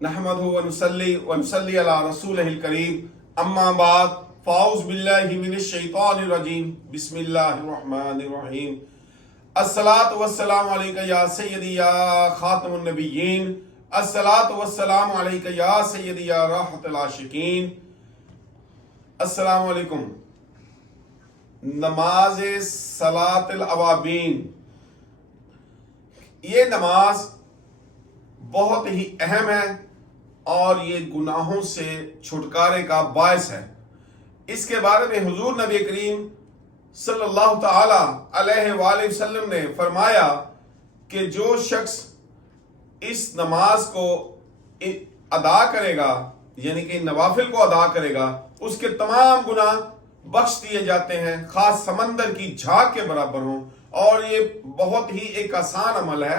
नहमदुहु व नुसल्ली अला रसूलिहिल करीम, अम्मा बाद, फ़ाऊज़ बिल्लाहि मिनश शैतानिर रजीम, बिस्मिल्लाहिर रहमानिर रहीम। अस्सलातु वस्सलामु अलैका या सय्यदी या खातमुन नबिय्यीन, अस्सलातु वस्सलामु अलैका या सय्यदी या राहतुल आशिकीन। अस्सलामु अलैकुम। नमाज सलातुल अवाबीन, ये नमाज बहुत ही अहम है और ये गुनाहों से छुटकारे का बायस है। इसके बारे में हुजूर नबी करीम सल्लल्लाहु ताला अलैहि वसल्लम ने फरमाया कि जो शख्स इस नमाज को अदा करेगा, यानी कि नवाफिल को अदा करेगा, उसके तमाम गुनाह बख्श दिए जाते हैं, खास समंदर की झाग के बराबर हों। और ये बहुत ही एक आसान अमल है।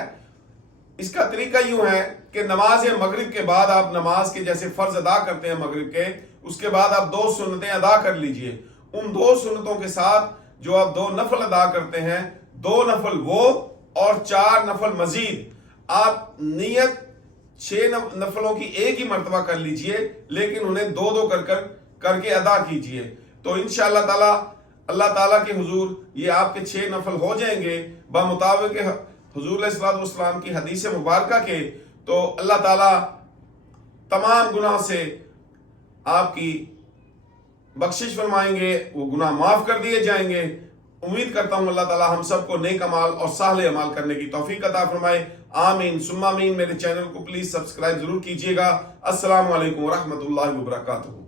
इसका तरीका यूं है कि नमाज मगरिब के बाद आप नमाज के जैसे फर्ज अदा करते हैं मगरिब के, उसके बाद आप 2 सुन्नतें अदा कर लीजिए। उन 2 सुन्नतों के साथ जो आप 2 नफल अदा करते हैं, 2 नफल वो और 4 नफल मजीद, आप नियत 6 नफलों की एक ही मर्तबा कर लीजिए, लेकिन उन्हें 2-2 करके अदा कीजिए। तो इंशाअल्लाह ताला अल्लाह ताला के हुजूर ये आपके 6 नफल हो जाएंगे बमुताबिक हुजूर सल्लल्लाहु अलैहि वसल्लम की हदीस मुबारका के। तो अल्लाह ताला तमाम गुनाह से आपकी बख्शिश फरमाएंगे, वो गुनाह माफ कर दिए जाएंगे। उम्मीद करता हूं अल्लाह ताला हम सबको नेक अमाल और साले अमाल करने की तौफीक अता फरमाए। आमीन सुम्मा आमीन। मेरे चैनल को प्लीज सब्सक्राइब जरूर कीजिएगा। अस्सलामु अलैकुम व रहमतुल्लाहि व बरकातुहू।